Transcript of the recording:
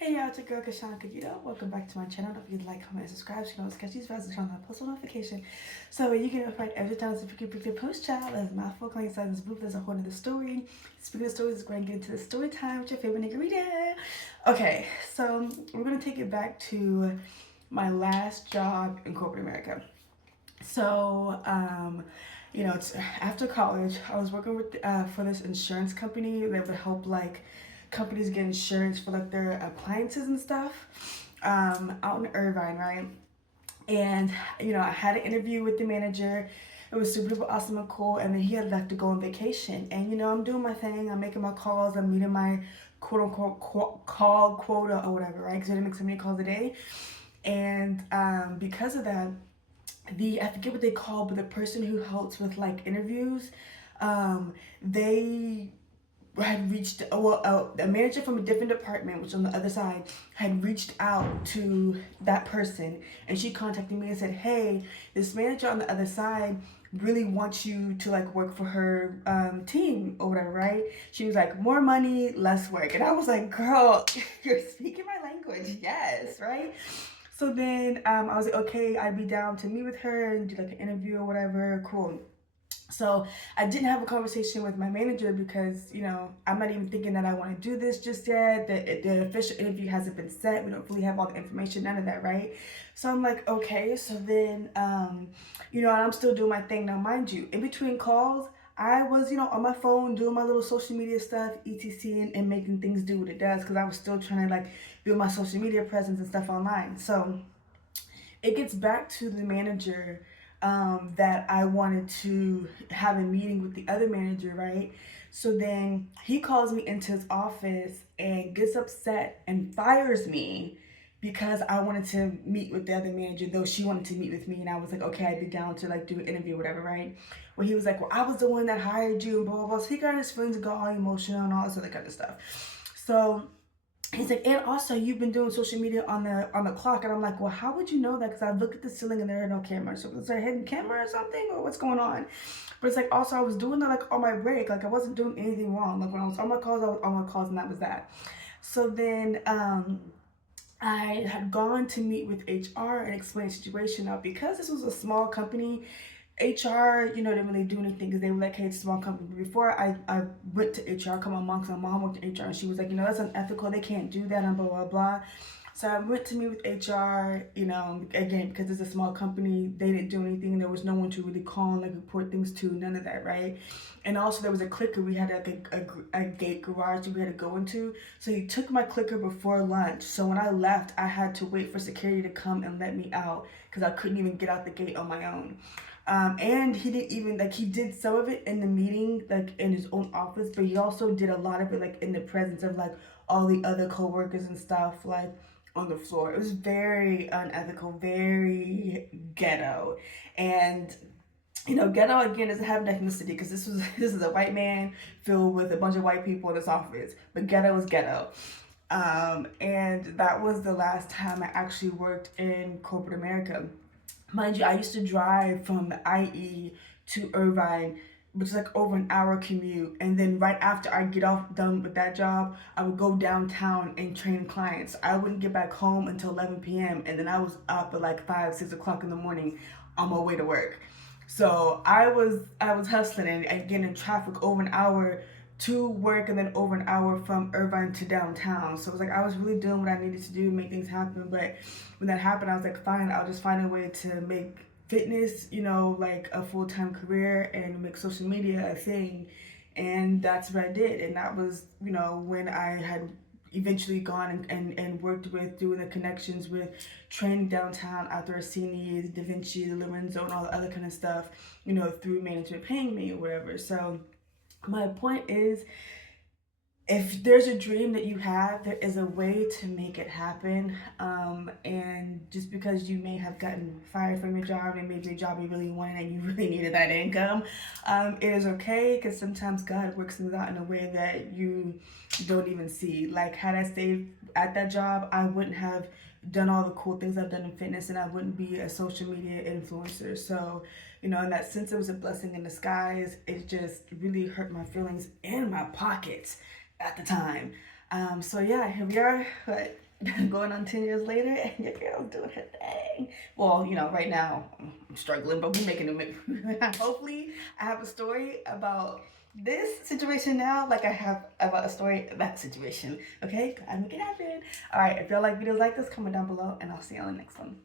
Hey y'all, it's your girl Kashana Kagito. Welcome back to my channel. Don't forget to like, comment, and subscribe. So you know, catch these videos and turn on post notification. So you get notified every time there's a freaking post, child. As my full client inside this booth, there's a whole nother story. Speaking of stories, let's go ahead and get into the story time with your favorite nigga reader. Okay, so we're gonna take it back to my last job in corporate America. So, it's after college, I was working with for this insurance company that would help like companies get insurance for like their appliances and stuff out in Irvine, right? And I had an interview with the manager. It was super duper awesome and cool. And then he had left to go on vacation. And I'm doing my thing. I'm making my calls. I'm meeting my quote unquote call quota or whatever, right? Because I didn't make so many calls a day. And because of that, I forget what they call, but the person who helps with like interviews, they had reached a manager from a different department, which on the other side had reached out to that person, and she contacted me and said, "Hey, this manager on the other side really wants you to like work for her team or whatever, right?" She was like, "More money, less work," and I was like, "Girl, you're speaking my language, yes, right?" So then I was like, okay, I'd be down to meet with her and do like an interview or whatever. Cool. So I didn't have a conversation with my manager because, I'm not even thinking that I want to do this just yet. The official interview hasn't been set. We don't really have all the information, none of that, right? So I'm like, okay. So then, and I'm still doing my thing. Now, mind you, in between calls, I was, on my phone doing my little social media stuff, etc., and making things do what it does because I was still trying to like build my social media presence and stuff online. So it gets back to the manager that I wanted to have a meeting with the other manager, right? So then he calls me into his office and gets upset and fires me because I wanted to meet with the other manager, though she wanted to meet with me, and I was like, okay, I'd be down to like do an interview, or whatever, right? Where he was like, well, I was the one that hired you, and blah blah blah. So he got his feelings, got all emotional and all this other kind of stuff. So he's like, and also you've been doing social media on the clock, and I'm like, well, how would you know that? Because I looked at the ceiling and there are no cameras. So is there a hidden camera or something, or what's going on? But it's like also I was doing that like on my break, like I wasn't doing anything wrong. Like when I was on my calls, I was on my calls, and that was that. So then I had gone to meet with HR and explain the situation. Now, because this was a small company, HR, didn't really do anything because they were like, hey, it's a small company. But before I went to HR, come on, mom, because my mom worked in HR, and she was like, that's unethical. They can't do that, and blah, blah, blah. So I went to meet with HR, again, because it's a small company, they didn't do anything. There was no one to really call and like report things to, none of that, right? And also there was a clicker. We had like a gate garage that we had to go into. So he took my clicker before lunch. So when I left, I had to wait for security to come and let me out because I couldn't even get out the gate on my own. And he didn't even like he did some of it in the meeting, like in his own office, but he also did a lot of it like in the presence of like all the other coworkers and stuff, like on the floor. It was very unethical, very ghetto, and ghetto again doesn't have an ethnicity because this is a white man filled with a bunch of white people in this office, but ghetto is ghetto. And that was the last time I actually worked in corporate America. Mind you, I used to drive from the IE to Irvine, which is like over an hour commute. And then right after I get off done with that job, I would go downtown and train clients. I wouldn't get back home until 11 p.m. And then I was up at like 5, 6 o'clock in the morning on my way to work. So I was hustling and getting in traffic over an hour to work and then over an hour from Irvine to downtown. So it was like I was really doing what I needed to do to make things happen. But when that happened, I was like, fine, I'll just find a way to make fitness, like a full-time career and make social media a thing. And that's what I did. And that was, when I had eventually gone and worked with doing the connections with training downtown after Orsini, Da Vinci, Lorenzo, and all the other kind of stuff, through management paying me or whatever. So my point is, if there's a dream that you have, there is a way to make it happen. And just because you may have gotten fired from your job and maybe a job you really wanted and you really needed that income, it is okay because sometimes God works things out in a way that you don't even see. Like, had I stayed at that job, I wouldn't have done all the cool things I've done in fitness, and I wouldn't be a social media influencer. So, in that sense, it was a blessing in disguise. It just really hurt my feelings and my pockets at the time. So yeah, here we are. But going on 10 years later, and your girl's doing her thing. Well, you know, right now I'm struggling, but we're making a hopefully I have a story about this situation now, like I have about a story of that situation. Okay, I make it happen. All right, if y'all like videos like this, comment down below, and I'll see you on the next one.